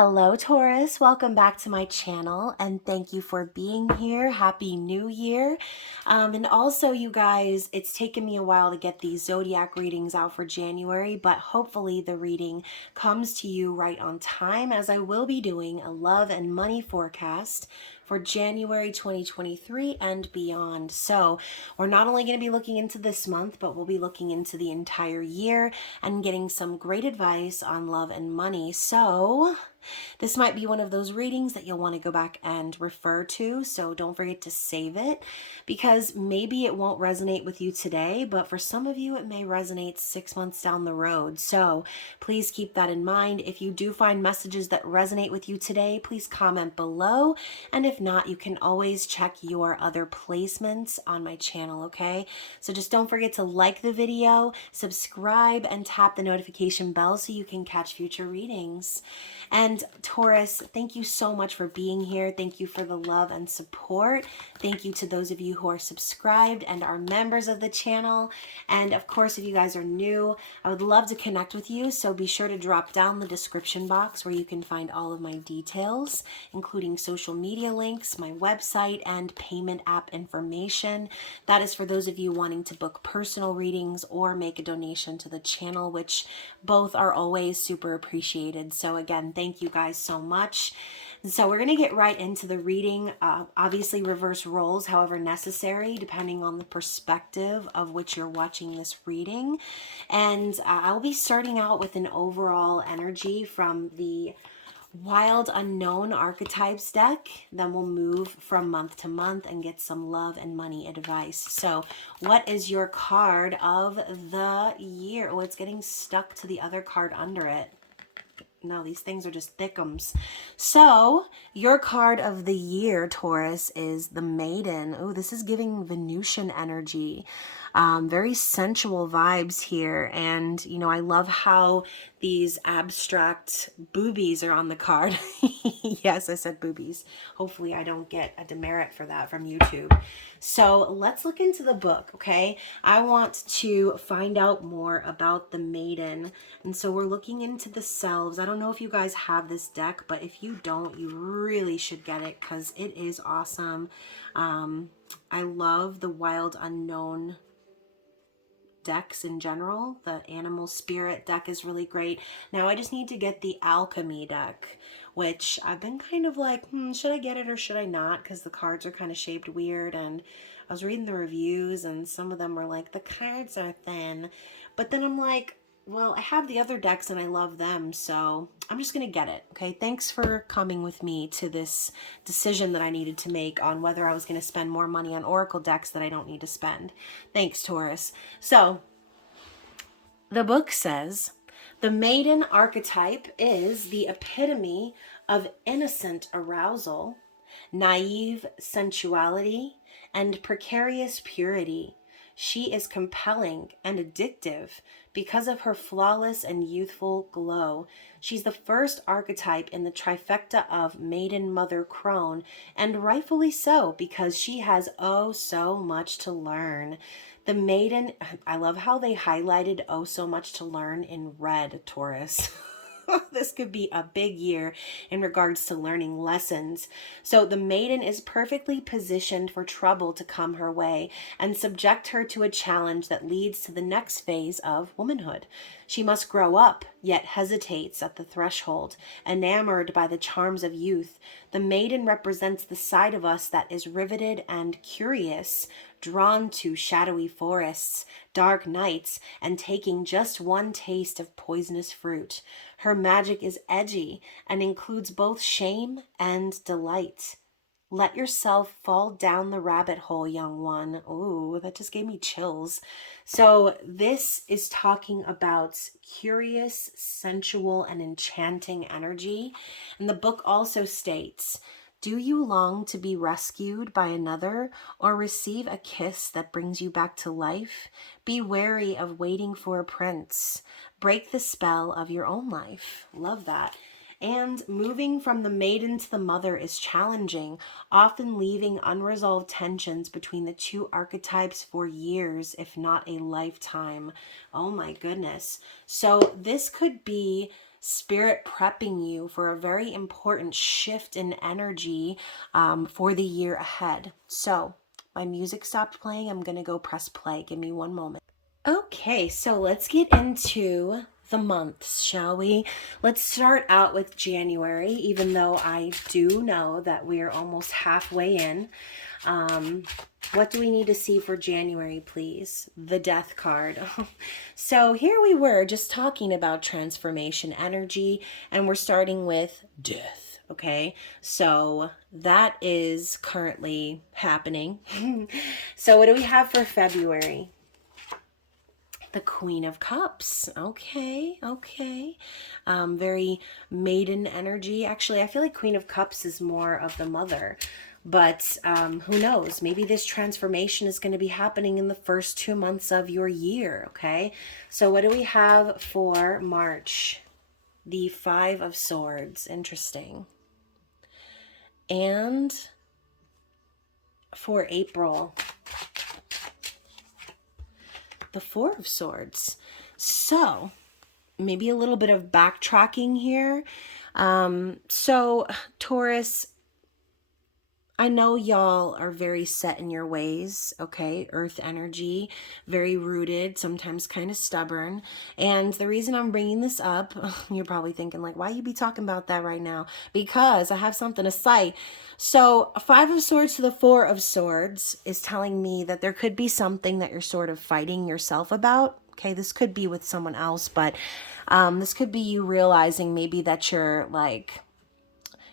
Hello, Taurus. Welcome back to my channel and thank you for being here. Happy New Year. And also, you guys, it's taken me a while to get these zodiac readings out for January, but hopefully the reading comes to you right on time, as I will be doing a love and money forecast for January 2023 and beyond. So we're not only going to be looking into this month, but we'll be looking into the entire year and getting some great advice on love and money. So this might be one of those readings that you'll want to go back and refer to, so don't forget to save it, because maybe it won't resonate with you today, but for some of you it may resonate 6 months down the road. So please keep that in mind. If you do find messages that resonate with you today, please comment below, and if not, you can always check your other placements on my channel, okay? So just don't forget to like the video, subscribe, and tap the notification bell so you can catch future readings. And Taurus, thank you so much for being here. Thank you for the love and support. Thank you to those of you who are subscribed and are members of the channel. And of course, if you guys are new, I would love to connect with you. So be sure to drop down the description box where you can find all of my details, including social media links, my website, and payment app information. That is for those of you wanting to book personal readings or make a donation to the channel, which both are always super appreciated. So again, thank you guys so much. So we're going to get right into the reading. Obviously reverse roles, however necessary, depending on the perspective of which you're watching this reading. And I'll be starting out with an overall energy from the Wild Unknown Archetypes deck. Then we'll move from month to month and get some love and money advice. So what is your card of the year? Oh, it's getting stuck to the other card under it. No, these things are just thickums. So your card of the year, Taurus, is the Maiden. Oh, this is giving Venusian energy. Very sensual vibes here. And, you know, I love how these abstract boobies are on the card. Yes, I said boobies. Hopefully I don't get a demerit for that from YouTube. So let's look into the book, okay? I want to find out more about the Maiden. And so we're looking into the selves. I don't know if you guys have this deck, but if you don't, you really should get it because it is awesome. I love the Wild Unknown decks in general. The Animal Spirit deck is really great. Now I just need to get the Alchemy deck, which I've been kind of like, should I get it or should I not? Because the cards are kind of shaped weird, and I was reading the reviews and some of them were like, the cards are thin. But then I'm like, well, I have the other decks and I love them, so I'm just going to get it, okay? Thanks for coming with me to this decision that I needed to make on whether I was going to spend more money on Oracle decks that I don't need to spend. Thanks, Taurus. So, the book says, the Maiden archetype is the epitome of innocent arousal, naive sensuality, and precarious purity. She is compelling and addictive because of her flawless and youthful glow. She's the first archetype in the trifecta of Maiden Mother Crone, and rightfully so, because she has oh so much to learn. The Maiden, I love how they highlighted oh so much to learn in red, Taurus. This could be a big year in regards to learning lessons. So the Maiden is perfectly positioned for trouble to come her way and subject her to a challenge that leads to the next phase of womanhood. She must grow up, yet hesitates at the threshold, enamored by the charms of youth. The Maiden represents the side of us that is riveted and curious, drawn to shadowy forests, dark nights, and taking just one taste of poisonous fruit. Her magic is edgy and includes both shame and delight. Let yourself fall down the rabbit hole, young one. Ooh, that just gave me chills. So this is talking about curious, sensual, and enchanting energy. And the book also states, do you long to be rescued by another or receive a kiss that brings you back to life? Be wary of waiting for a prince. Break the spell of your own life. Love that. And moving from the maiden to the mother is challenging, often leaving unresolved tensions between the two archetypes for years, if not a lifetime. Oh my goodness. So this could be Spirit prepping you for a very important shift in energy for the year ahead. So my music stopped playing. I'm going to go press play. Give me one moment. Okay, so let's get into the months, shall we? Let's start out with January, even though I do know that we're almost halfway in. What do we need to see for January, please? The Death card. So here we were just talking about transformation energy, and we're starting with death. Okay, so that is currently happening. So what do we have for February? The Queen of Cups. Okay, okay. Very maiden energy. Actually, I feel like Queen of Cups is more of the mother. But who knows? Maybe this transformation is going to be happening in the first 2 months of your year, okay? So what do we have for March? The Five of Swords. Interesting. And for April, the Four of Swords. So maybe a little bit of backtracking here. So Taurus, I know y'all are very set in your ways, okay? Earth energy, very rooted, sometimes kind of stubborn. And the reason I'm bringing this up, you're probably thinking like, why you be talking about that right now? Because I have something to cite. So Five of Swords to the Four of Swords is telling me that there could be something that you're sort of fighting yourself about. Okay, this could be with someone else, but this could be you realizing maybe that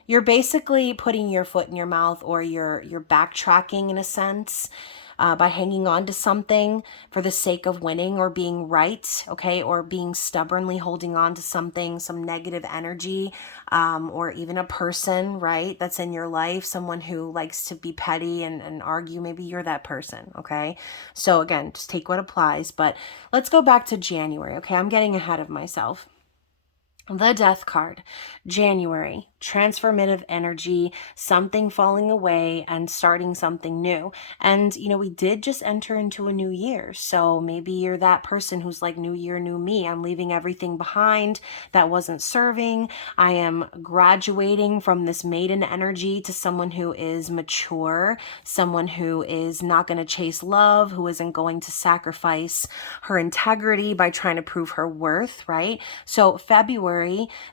you're basically putting your foot in your mouth, or you're backtracking in a sense by hanging on to something for the sake of winning or being right, okay, or being stubbornly holding on to something, some negative energy, or even a person, right, that's in your life, someone who likes to be petty and argue. Maybe you're that person, okay? So again, just take what applies. But let's go back to January, okay? I'm getting ahead of myself. The Death card, January, transformative energy, something falling away and starting something new. And, you know, we did just enter into a new year. So maybe you're that person who's like, new year, new me. I'm leaving everything behind that wasn't serving. I am graduating from this maiden energy to someone who is mature, someone who is not going to chase love, who isn't going to sacrifice her integrity by trying to prove her worth, right? So February,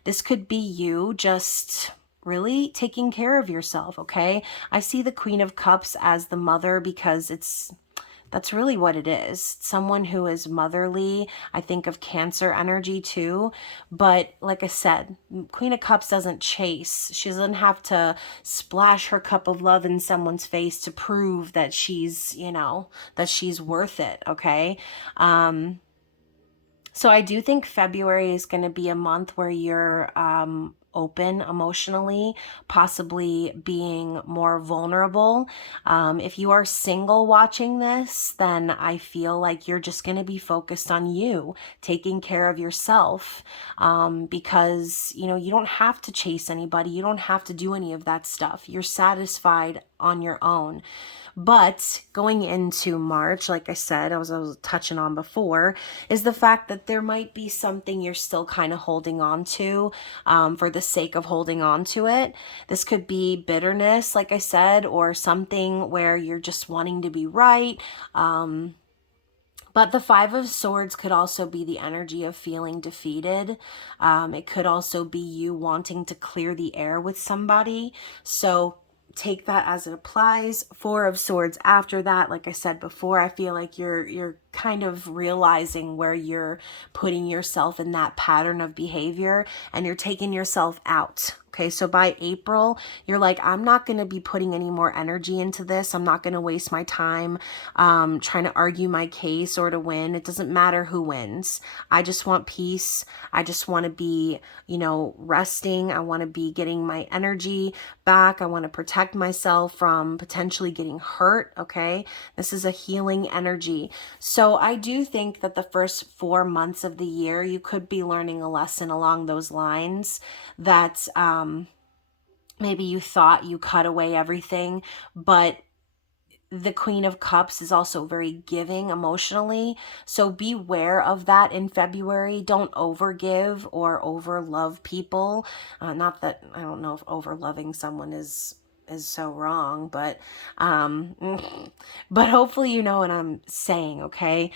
this could be you just really taking care of yourself, okay? I see the Queen of Cups as the mother because that's really what it is. Someone who is motherly. I think of Cancer energy too. But like I said, Queen of Cups doesn't chase. She doesn't have to splash her cup of love in someone's face to prove that she's, you know, that she's worth it, okay? So I do think February is going to be a month where you're open emotionally, possibly being more vulnerable. If you are single watching this, then I feel like you're just going to be focused on you, taking care of yourself, because, you know, you don't have to chase anybody. You don't have to do any of that stuff. You're satisfied on your own. But going into March, like I said, I was touching on before, is the fact that there might be something you're still kind of holding on to for the sake of holding on to it. This could be bitterness, like I said, or something where you're just wanting to be right. But the Five of Swords could also be the energy of feeling defeated. It could also be you wanting to clear the air with somebody. So take that as it applies. Four of Swords after that, like I said before, I feel like you're kind of realizing where you're putting yourself in that pattern of behavior and you're taking yourself out. Okay, so by April, you're like, I'm not going to be putting any more energy into this. I'm not going to waste my time trying to argue my case or to win. It doesn't matter who wins. I just want peace. I just want to be, you know, resting. I want to be getting my energy back. I want to protect myself from potentially getting hurt. Okay, this is a healing energy. So I do think that the first 4 months of the year, you could be learning a lesson along those lines that maybe you thought you cut away everything, but the Queen of Cups is also very giving emotionally. So beware of that in February. Don't overgive or overlove people. Not that, I don't know if overloving someone is so wrong, but but hopefully you know what I'm saying, okay?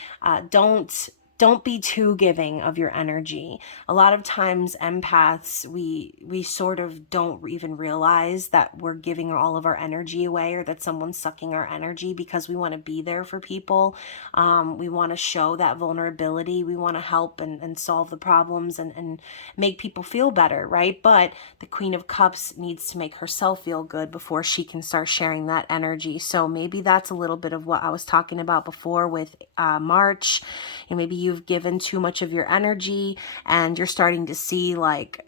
Don't be too giving of your energy. A lot of times empaths, we sort of don't even realize that we're giving all of our energy away, or that someone's sucking our energy, because we want to be there for people. We want to show that vulnerability. We want to help and solve the problems and make people feel better, right? But the Queen of Cups needs to make herself feel good before she can start sharing that energy. So maybe that's a little bit of what I was talking about before with March. And maybe you've given too much of your energy and you're starting to see like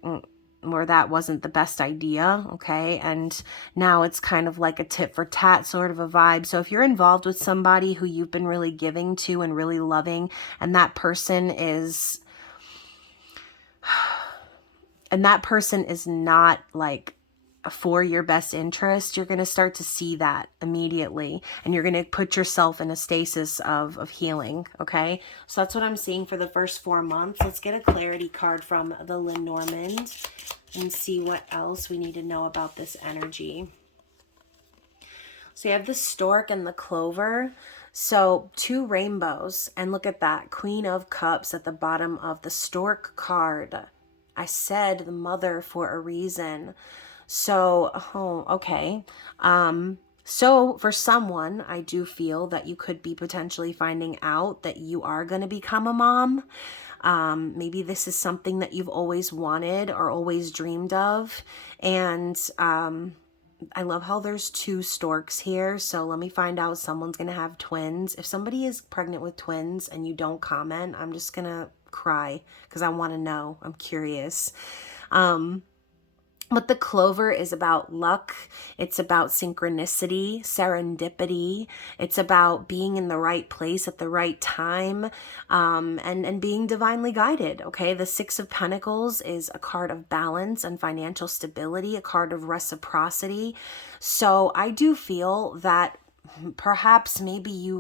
where that wasn't the best idea, okay? And now it's kind of like a tit for tat sort of a vibe. So if you're involved with somebody who you've been really giving to and really loving, and that person is not like for your best interest, you're going to start to see that immediately, and you're going to put yourself in a stasis of healing, okay? So that's what I'm seeing for the first 4 months. Let's get a clarity card from the Lenormand and see what else we need to know about this energy. So you have the stork and the clover. So 2 rainbows, and look at that, Queen of Cups at the bottom of the stork card. I said the mother for a reason. So, okay. So for someone, I do feel that you could be potentially finding out that you are going to become a mom. Maybe this is something that you've always wanted or always dreamed of. And, I love how there's 2 storks here. So let me find out someone's going to have twins. If somebody is pregnant with twins and you don't comment, I'm just going to cry because I want to know. I'm curious. But the clover is about luck. It's about synchronicity, serendipity. It's about being in the right place at the right time, and being divinely guided, okay? The 6 of Pentacles is a card of balance and financial stability, a card of reciprocity. So I do feel that perhaps maybe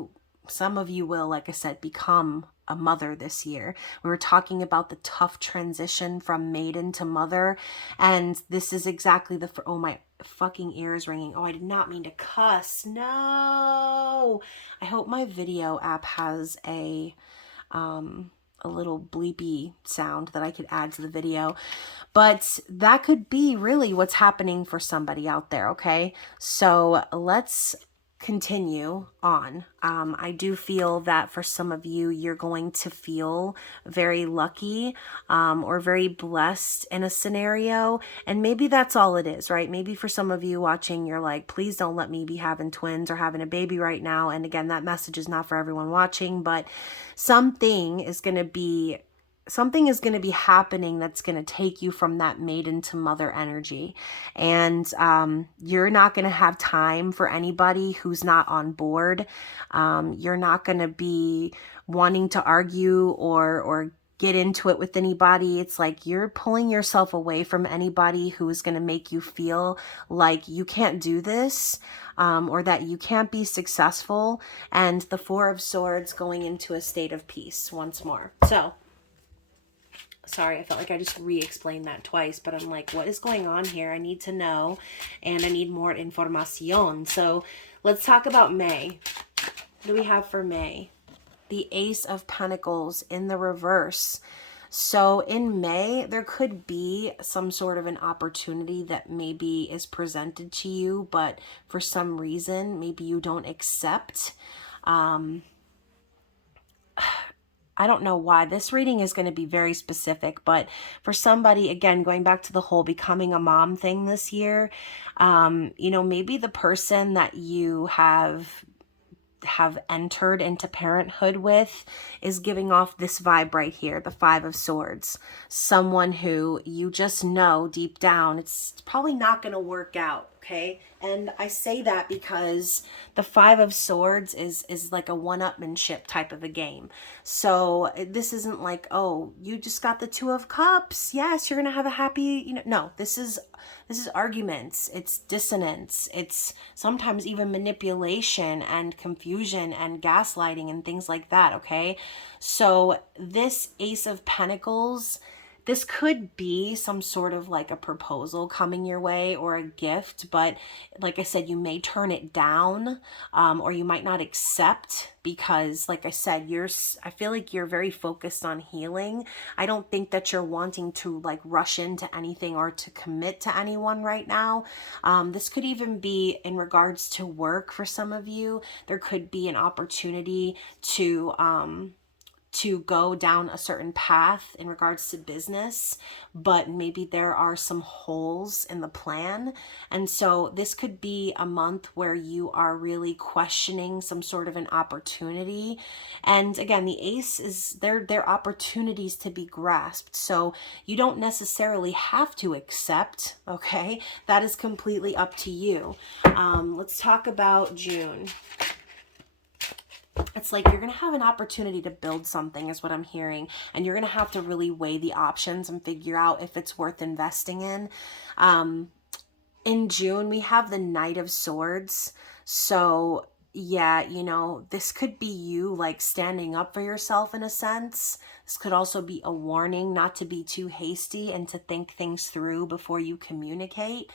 some of you will, like I said, become a mother this year. We were talking about the tough transition from maiden to mother, and this is exactly oh, my fucking ear is ringing. Oh, I did not mean to cuss. No. I hope my video app has a little bleepy sound that I could add to the video. But that could be really what's happening for somebody out there, okay? So let's continue on. I do feel that for some of you, you're going to feel very lucky or very blessed in a scenario. And maybe that's all it is, right? Maybe for some of you watching, you're like, please don't let me be having twins or having a baby right now. And again, that message is not for everyone watching, but something is going to be happening that's going to take you from that maiden to mother energy. And you're not going to have time for anybody who's not on board. You're not going to be wanting to argue or get into it with anybody. It's like you're pulling yourself away from anybody who is going to make you feel like you can't do this, or that you can't be successful. And the 4 of Swords going into a state of peace once more. So, sorry, I felt like I just re-explained that twice, but I'm like, what is going on here? I need to know, and I need more información. So let's talk about May. What do we have for May? The Ace of Pentacles in the reverse. So in May, there could be some sort of an opportunity that maybe is presented to you, but for some reason, maybe you don't accept. I don't know why. This reading is going to be very specific, but for somebody, again, going back to the whole becoming a mom thing this year, maybe the person that you have entered into parenthood with is giving off this vibe right here, the 5 of Swords. Someone who you just know deep down, it's probably not going to work out, okay? And I say that because the Five of Swords is like a one-upmanship type of a game. So this isn't like, oh, you just got the Two of Cups. Yes, you're gonna have a happy, no, this is arguments, it's dissonance, it's sometimes even manipulation and confusion and gaslighting and things like that, okay? So this Ace of Pentacles, this could be some sort of like a proposal coming your way or a gift, but like I said, you may turn it down, or you might not accept because, like I said, I feel like you're very focused on healing. I don't think that you're wanting to like rush into anything or to commit to anyone right now. This could even be in regards to work for some of you. There could be an opportunity to go down a certain path in regards to business, but maybe there are some holes in the plan. And so this could be a month where you are really questioning some sort of an opportunity. And again, the Ace is they're opportunities to be grasped. So you don't necessarily have to accept, okay? That is completely up to you. Let's talk about June. It's like you're going to have an opportunity to build something is what I'm hearing. And you're going to have to really weigh the options and figure out if it's worth investing in. In June, we have the Knight of Swords. So yeah, this could be you like standing up for yourself in a sense. This could also be a warning not to be too hasty and to think things through before you communicate.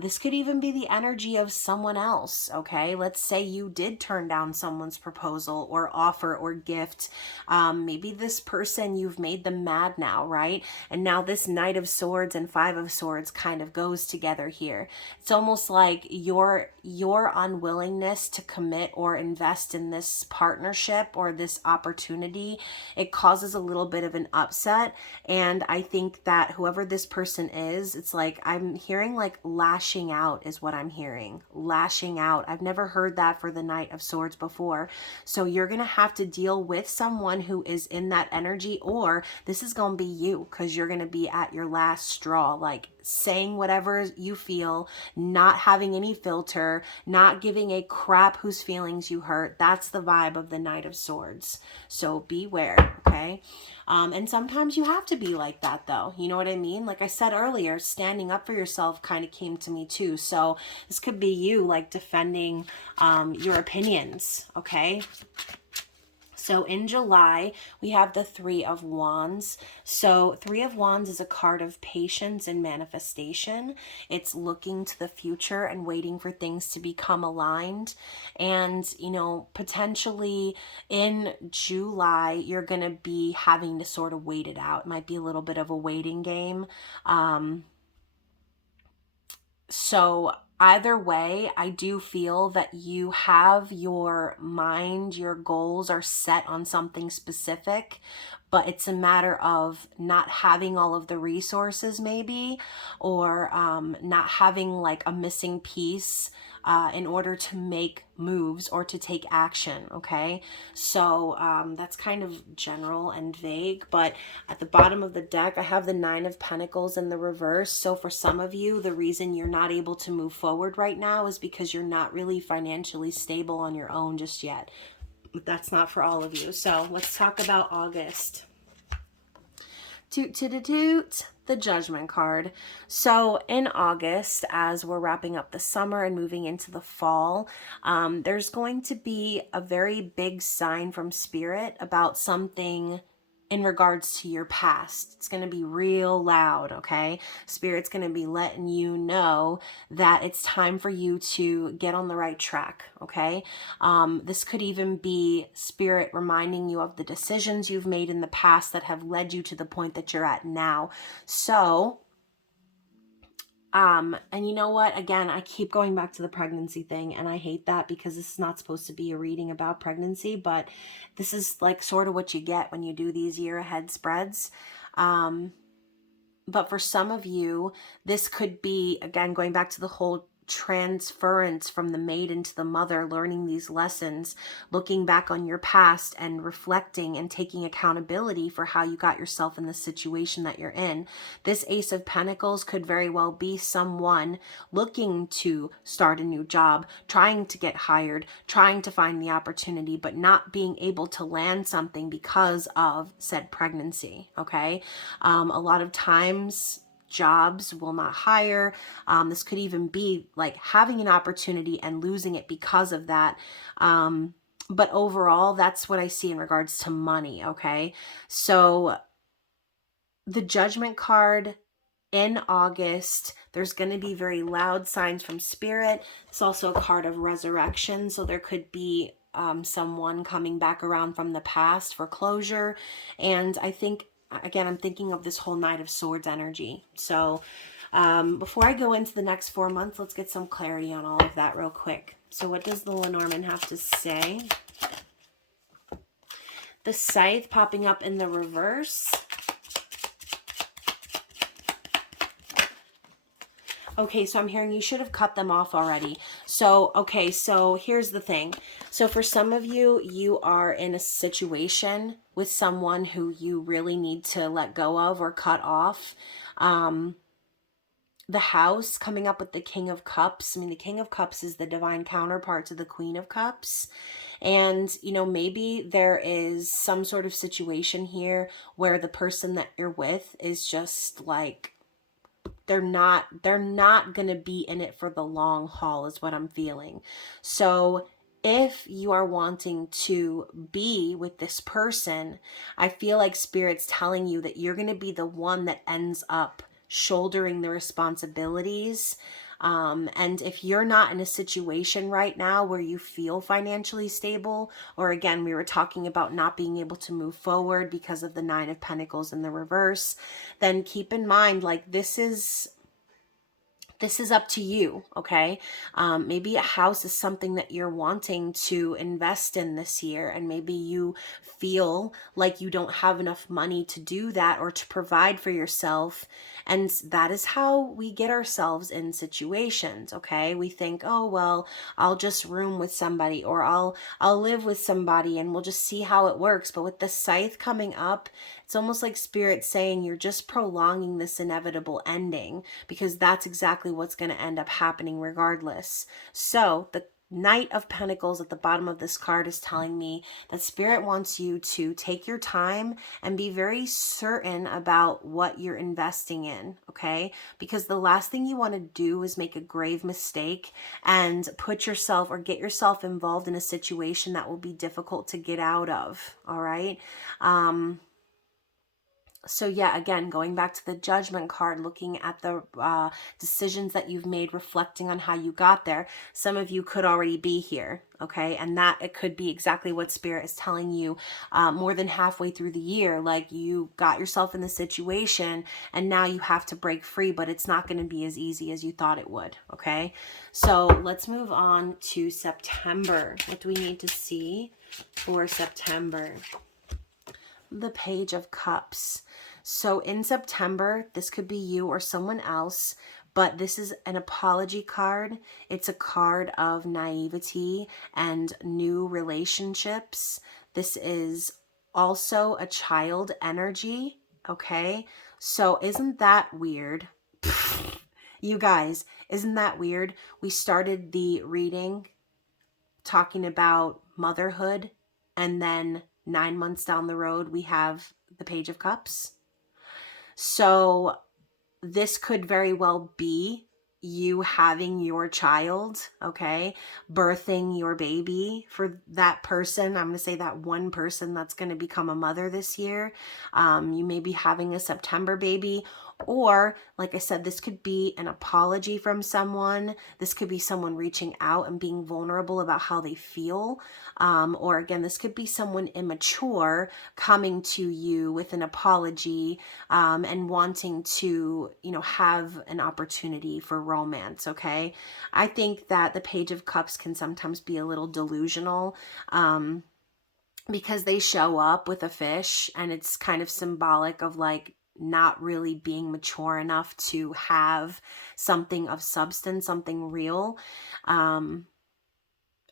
This could even be the energy of someone else, okay? Let's say you did turn down someone's proposal or offer or gift. Maybe this person, you've made them mad now, right? And now this Knight of Swords and Five of Swords kind of goes together here. It's almost like your unwillingness to commit or invest in this partnership or this opportunity, it causes a little bit of an upset. And I think that whoever this person is, it's like I'm hearing like lashing out is what I'm hearing. Lashing out. I've never heard that for the Knight of Swords before. So you're going to have to deal with someone who is in that energy, or this is going to be you because you're going to be at your last straw, like saying whatever you feel, not having any filter, not giving a crap whose feelings you hurt. That's the vibe of the Knight of Swords. So beware, okay? And sometimes you have to be like that though. You know what I mean? Like I said earlier, standing up for yourself kind of came to me too. So this could be you like defending your opinions, okay? So in July, we have the Three of Wands. So Three of Wands is a card of patience and manifestation. It's looking to the future and waiting for things to become aligned. And, potentially in July, you're going to be having to sort of wait it out. It might be a little bit of a waiting game. So either way, I do feel that you have your mind, your goals are set on something specific, but it's a matter of not having all of the resources maybe, or not having like a missing piece in order to make moves or to take action, okay? So that's kind of general and vague, but at the bottom of the deck, I have the Nine of Pentacles in the reverse. So for some of you, the reason you're not able to move forward right now is because you're not really financially stable on your own just yet. But that's not for all of you. So let's talk about August. Toot toot toot, the Judgment card. So in August, as we're wrapping up the summer and moving into the fall, there's going to be a very big sign from Spirit about something in regards to your past. It's going to be real loud, okay? Spirit's going to be letting you know that it's time for you to get on the right track, okay? This could even be Spirit reminding you of the decisions you've made in the past that have led you to the point that you're at now. So, and you know what? Again, I keep going back to the pregnancy thing, and I hate that because this is not supposed to be a reading about pregnancy, but this is like sort of what you get when you do these year ahead spreads. But for some of you, this could be, again, going back to the whole transference from the maiden to the mother, learning these lessons, looking back on your past and reflecting and taking accountability for how you got yourself in the situation that you're in. This Ace of Pentacles could very well be someone looking to start a new job, trying to get hired, trying to find the opportunity, but not being able to land something because of said pregnancy, okay? A lot of times jobs will not hire. This could even be like having an opportunity and losing it because of that. But overall, that's what I see in regards to money, okay? So the Judgment card in August, there's going to be very loud signs from Spirit. It's also a card of resurrection, so there could be someone coming back around from the past for closure. And I think, again, I'm thinking of this whole Knight of Swords energy. So before I go into the next 4 months, let's get some clarity on all of that real quick. So what does the Lenormand have to say? The Scythe popping up in the reverse. Okay, so I'm hearing you should have cut them off already. So, okay, so here's the thing. So for some of you, you are in a situation with someone who you really need to let go of or cut off. The House coming up with the King of Cups. I mean, the King of Cups is the divine counterpart to the Queen of Cups. And, you know, maybe there is some sort of situation here where the person that you're with is just like, they're not going to be in it for the long haul is what I'm feeling. So if you are wanting to be with this person, I feel like Spirit's telling you that you're going to be the one that ends up shouldering the responsibilities. And if you're not in a situation right now where you feel financially stable, or again, we were talking about not being able to move forward because of the Nine of Pentacles in the reverse, then keep in mind, like, this is up to you, okay? Maybe a house is something that you're wanting to invest in this year, and maybe you feel like you don't have enough money to do that or to provide for yourself. And that is how we get ourselves in situations, okay? We think, oh, well, I'll just room with somebody, or I'll live with somebody and we'll just see how it works. But with the Scythe coming up, it's almost like Spirit saying you're just prolonging this inevitable ending, because that's exactly what's going to end up happening regardless. So the Knight of Pentacles at the bottom of this card is telling me that Spirit wants you to take your time and be very certain about what you're investing in, okay? Because the last thing you want to do is make a grave mistake and put yourself or get yourself involved in a situation that will be difficult to get out of, all right? So yeah, again, going back to the Judgment card, looking at the decisions that you've made, reflecting on how you got there. Some of you could already be here, okay? And that it could be exactly what Spirit is telling you more than halfway through the year. Like, you got yourself in the situation and now you have to break free, but it's not going to be as easy as you thought it would, okay? So let's move on to September. What do we need to see for September? The Page of Cups. So in September, this could be you or someone else, but this is an apology card. It's a card of naivety and new relationships. This is also a child energy, okay? So isn't that weird? You guys, isn't that weird? We started the reading talking about motherhood, and then 9 months down the road, we have the Page of Cups. So this could very well be you having your child, okay, birthing your baby for that person. I'm going to say that one person that's going to become a mother this year. You may be having a September baby, or like I said, this could be an apology from someone. This could be someone reaching out and being vulnerable about how they feel. Or again, this could be someone immature coming to you with an apology and wanting to, you know, have an opportunity for romance, okay? I think that the Page of Cups can sometimes be a little delusional because they show up with a fish, and it's kind of symbolic of like not really being mature enough to have something of substance, something real.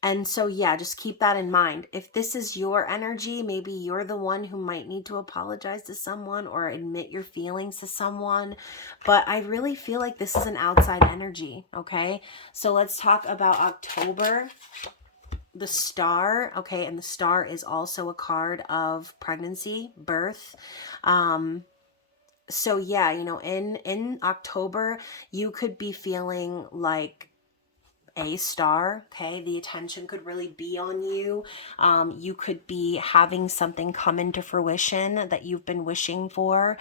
And so, yeah, just keep that in mind. If this is your energy, maybe you're the one who might need to apologize to someone or admit your feelings to someone. But I really feel like this is an outside energy, okay? So let's talk about October. The star, okay? And the star is also a card of pregnancy, birth. So yeah, you know, in October, you could be feeling like a star, okay? The attention could really be on you. You could be having something come into fruition that you've been wishing for.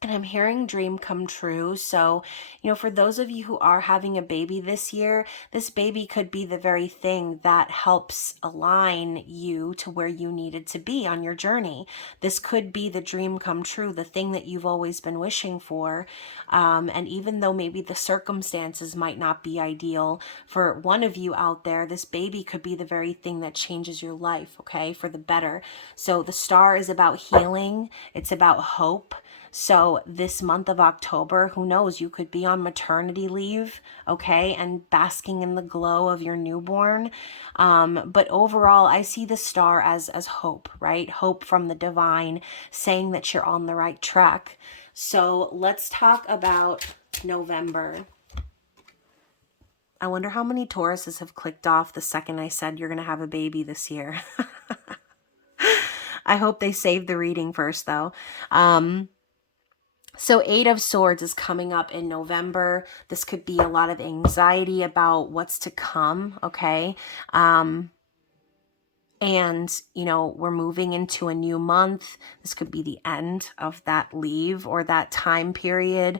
And I'm hearing dream come true. So, you know, for those of you who are having a baby this year, this baby could be the very thing that helps align you to where you needed to be on your journey. This could be the dream come true, the thing that you've always been wishing for. And even though maybe the circumstances might not be ideal for one of you out there, this baby could be the very thing that changes your life, okay, for the better. So the star is about healing. It's about hope. So this month of October, who knows, you could be on maternity leave, okay, and basking in the glow of your newborn. But overall, I see the star as hope, right? Hope from the divine, saying that you're on the right track. So let's talk about November. I wonder how many Tauruses have clicked off the second I said you're going to have a baby this year. I hope they saved the reading first, though. So 8 of Swords is coming up in November. This could be a lot of anxiety about what's to come, okay? And, you know, we're moving into a new month. This could be the end of that leave or that time period.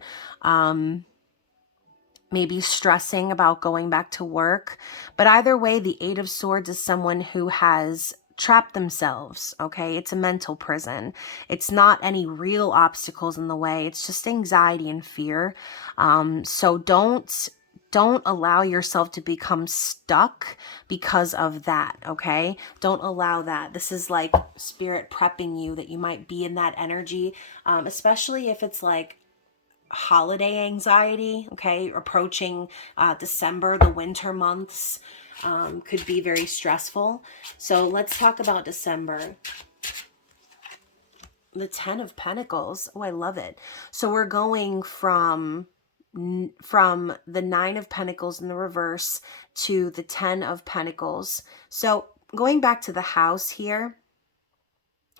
Maybe stressing about going back to work. But either way, the 8 of Swords is someone who has trapped themselves, okay? It's a mental prison. It's not any real obstacles in the way. It's just anxiety and fear. So don't allow yourself to become stuck because of that, okay? Don't allow that. This is like spirit prepping you that you might be in that energy, especially if it's like holiday anxiety, okay? Approaching December, the winter months could be very stressful. So let's talk about December. The 10 of Pentacles. Oh, I love it. So we're going from the 9 of Pentacles in the reverse to the 10 of Pentacles. So going back to the house here,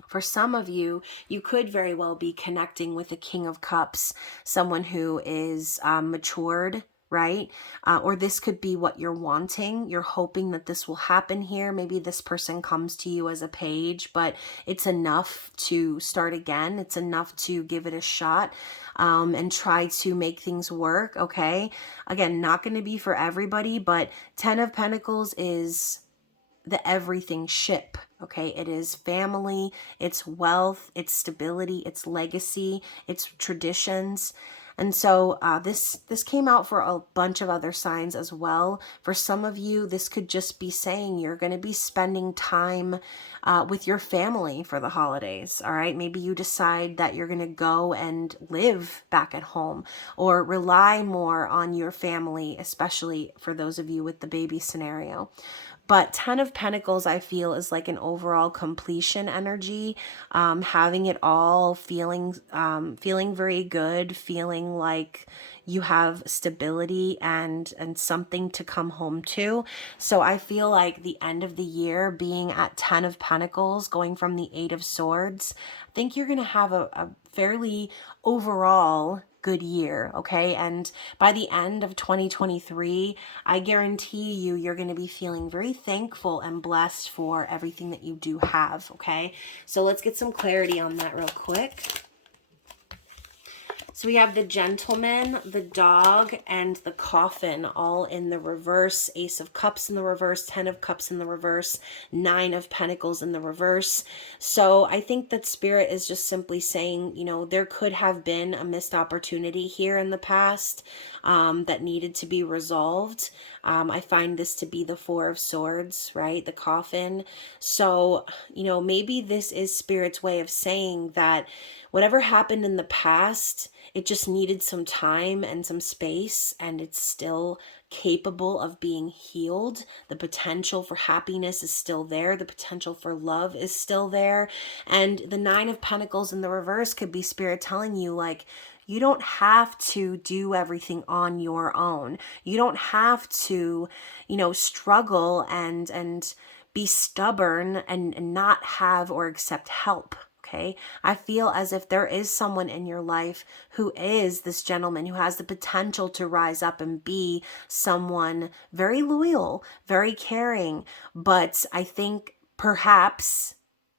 for some of you, you could very well be connecting with a King of Cups, someone who is matured, right? Or this could be what you're wanting. You're hoping that this will happen here. Maybe this person comes to you as a page, but it's enough to start again. It's enough to give it a shot and try to make things work, okay? Again, not going to be for everybody, but 10 of Pentacles is the everything ship, okay? It is family, it's wealth, it's stability, it's legacy, it's traditions. And so this came out for a bunch of other signs as well. For some of you, this could just be saying you're going to be spending time with your family for the holidays, all right? Maybe you decide that you're going to go and live back at home or rely more on your family, especially for those of you with the baby scenario. But 10 of Pentacles, I feel, is like an overall completion energy, having it all, feeling very good, feeling like you have stability and something to come home to. So I feel like the end of the year being at 10 of Pentacles, going from the 8 of Swords, I think you're going to have a fairly overall good year, okay? And by the end of 2023, I guarantee you're going to be feeling very thankful and blessed for everything that you do have, okay? So let's get some clarity on that real quick. So we have the gentleman, the dog, and the coffin all in the reverse. Ace of Cups in the reverse, 10 of Cups in the reverse, 9 of Pentacles in the reverse. So I think that Spirit is just simply saying, you know, there could have been a missed opportunity here in the past that needed to be resolved. I find this to be the Four of Swords, right? The coffin. So, you know, maybe this is Spirit's way of saying that whatever happened in the past, it just needed some time and some space, and it's still capable of being healed. The potential for happiness is still there. The potential for love is still there. And the Nine of Pentacles in the reverse could be Spirit telling you, like, you don't have to do everything on your own. You don't have to, you know, struggle and be stubborn and not have or accept help. Okay, I feel as if there is someone in your life who is this gentleman who has the potential to rise up and be someone very loyal, very caring. But I think perhaps,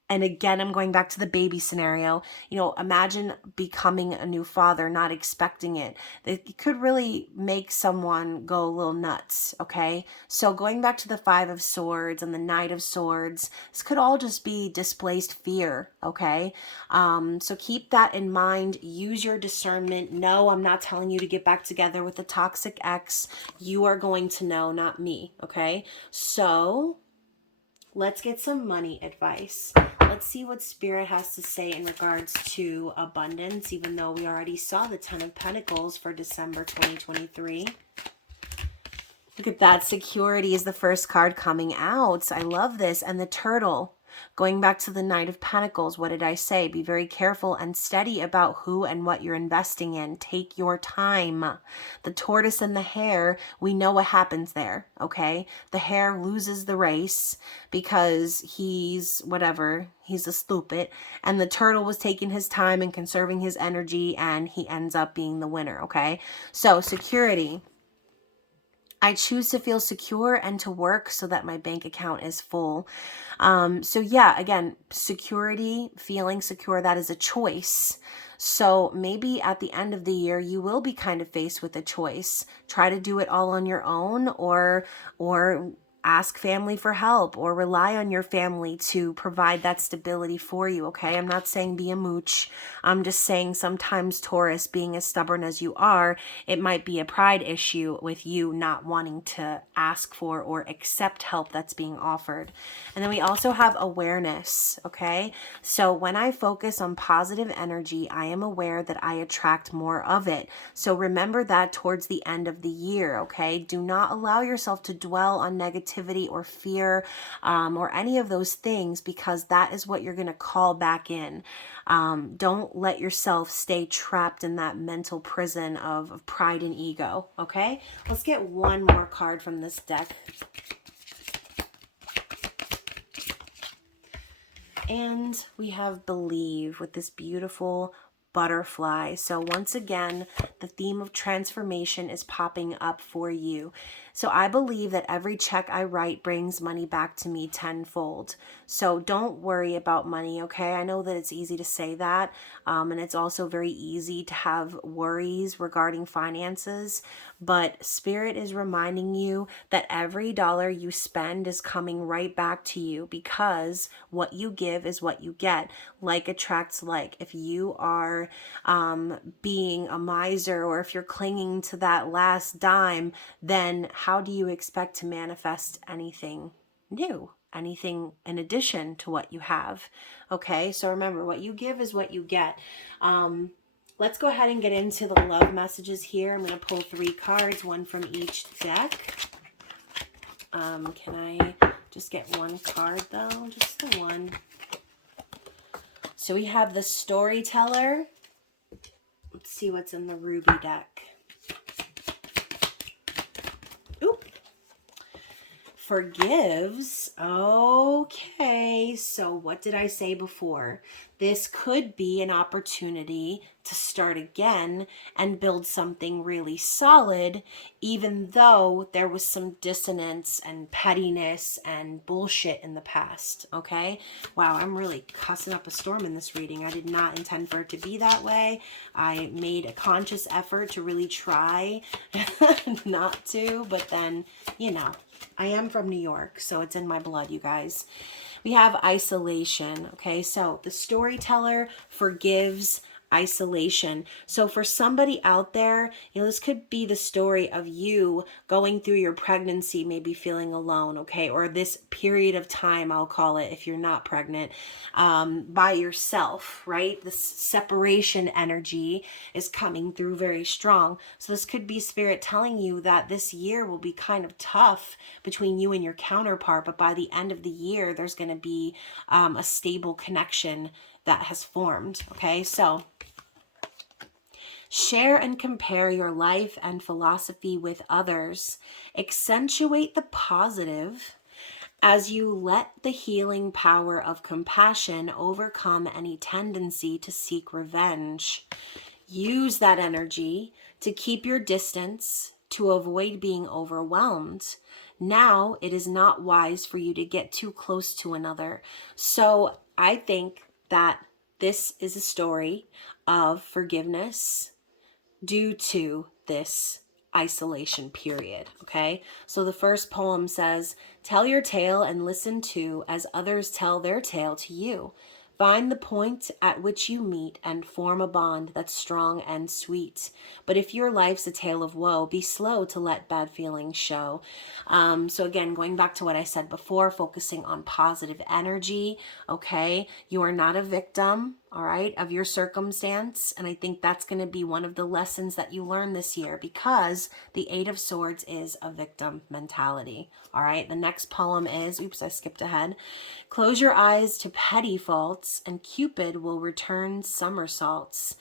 and again, I'm going back to the baby scenario, you know, imagine becoming a new father, not expecting it. It could really make someone go a little nuts, okay? So going back to the Five of Swords and the Knight of Swords, this could all just be displaced fear, okay? So keep that in mind. Use your discernment. No, I'm not telling you to get back together with a toxic ex. You are going to know, not me, okay? So let's get some money advice. Let's see what Spirit has to say in regards to abundance, even though we already saw the Ten of Pentacles for December 2023. Look at that. Security is the first card coming out. I love this. And the Turtle. Going back to the Knight of Pentacles, what did I say? Be very careful and steady about who and what you're investing in. Take your time. The Tortoise and the Hare, we know what happens there, okay? The Hare loses the race because he's whatever, he's a stupid. And the Turtle was taking his time and conserving his energy, and he ends up being the winner, okay? So security. I choose to feel secure and to work so that my bank account is full. So yeah, again, security, feeling secure, that is a choice. So maybe at the end of the year, you will be kind of faced with a choice. Try to do it all on your own, or ask family for help, or rely on your family to provide that stability for you, okay? I'm not saying be a mooch. I'm just saying sometimes, Taurus, being as stubborn as you are, it might be a pride issue with you not wanting to ask for or accept help that's being offered. And then we also have awareness, okay? So when I focus on positive energy, I am aware that I attract more of it. So remember that towards the end of the year, okay? Do not allow yourself to dwell on negativity or fear or any of those things, because that is what you're going to call back in. Don't let yourself stay trapped in that mental prison of pride and ego, okay? Let's get one more card from this deck. And we have Believe with this beautiful butterfly. So once again, the theme of transformation is popping up for you. So I believe that every check I write brings money back to me tenfold. So don't worry about money, okay? I know that it's easy to say that, and it's also very easy to have worries regarding finances, but Spirit is reminding you that every dollar you spend is coming right back to you, because what you give is what you get. Like attracts like. If you are being a miser, or if you're clinging to that last dime, then how do you expect to manifest anything new, anything in addition to what you have? Okay, so remember, what you give is what you get. Let's go ahead and get into the love messages here. I'm going to pull 3 cards, one from each deck. Can I just get one card though? Just the one. So we have the Storyteller. Let's see what's in the Ruby deck. Oop. Forgives. Okay, so what did I say before? this could be an opportunity to start again and build something really solid, even though there was some dissonance and pettiness and bullshit in the past, okay? Wow, I'm really cussing up a storm in this reading. I did not intend for it to be that way. I made a conscious effort to really try not to, but then, you know, I am from New York, so it's in my blood, you guys. We have isolation, okay? So the storyteller forgives isolation. So for somebody out there, this could be the story of you going through your pregnancy, maybe feeling alone, okay? Or this period of time, I'll call it, if you're not pregnant, by yourself, right? This separation energy is coming through very strong. So this could be spirit telling you that this year will be kind of tough between you and your counterpart, but by the end of the year, there's going to be a stable connection that has formed, okay? So share and compare your life and philosophy with others. Accentuate the positive as you let the healing power of compassion overcome any tendency to seek revenge. Use that energy to keep your distance, to avoid being overwhelmed. Now it is not wise for you to get too close to another. So I think that this is a story of forgiveness due to this isolation period, okay? So the first poem says, tell your tale and listen to as others tell their tale to you. Find the point at which you meet and form a bond that's strong and sweet. But if your life's a tale of woe, be slow to let bad feelings show. So again, going back to what I said before, focusing on positive energy, okay? You are not a victim, all right, of your circumstance. And I think that's going to be one of the lessons that you learn this year, because the Eight of Swords is a victim mentality. All right, the next poem is, oops, I skipped ahead. Close your eyes to petty faults and Cupid will return somersaults.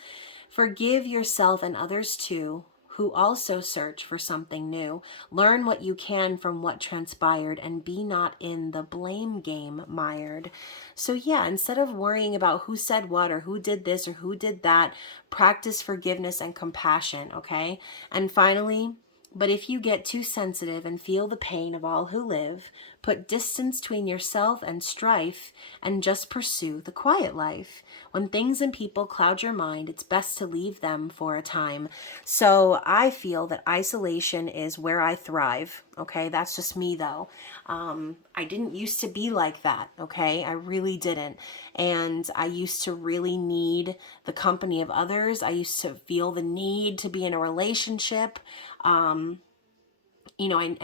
Forgive yourself and others too, who also search for something new. Learn what you can from what transpired and be not in the blame game mired. So yeah, instead of worrying about who said what or who did this or who did that, practice forgiveness and compassion, okay? And finally, but if you get too sensitive and feel the pain of all who live, put distance between yourself and strife and just pursue the quiet life. When things and people cloud your mind, it's best to leave them for a time. So I feel that isolation is where I thrive. Okay, that's just me though. I didn't used to be like that. Okay, I really didn't. And I used to really need the company of others. I used to feel the need to be in a relationship. I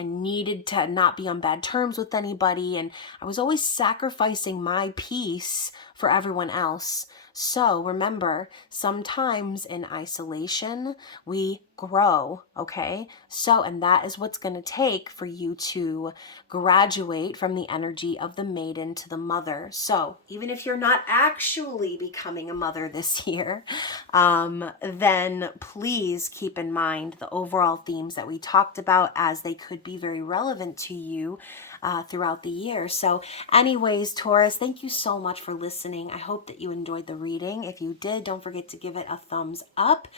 needed to not be on bad terms with anybody, and I was always sacrificing my peace for everyone else. So remember, sometimes in isolation, we grow, okay? So, and that is what's going to take for you to graduate from the energy of the maiden to the mother. So, even if you're not actually becoming a mother this year, then please keep in mind the overall themes that we talked about, as they could be very relevant to you throughout the year. So anyways, Taurus, thank you so much for listening. I hope that you enjoyed the reading. If you did, don't forget to give it a thumbs up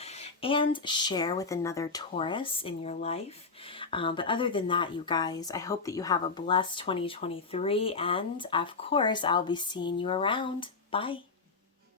and share with another Taurus in your life. But other than that, you guys, I hope that you have a blessed 2023. And of course, I'll be seeing you around. Bye.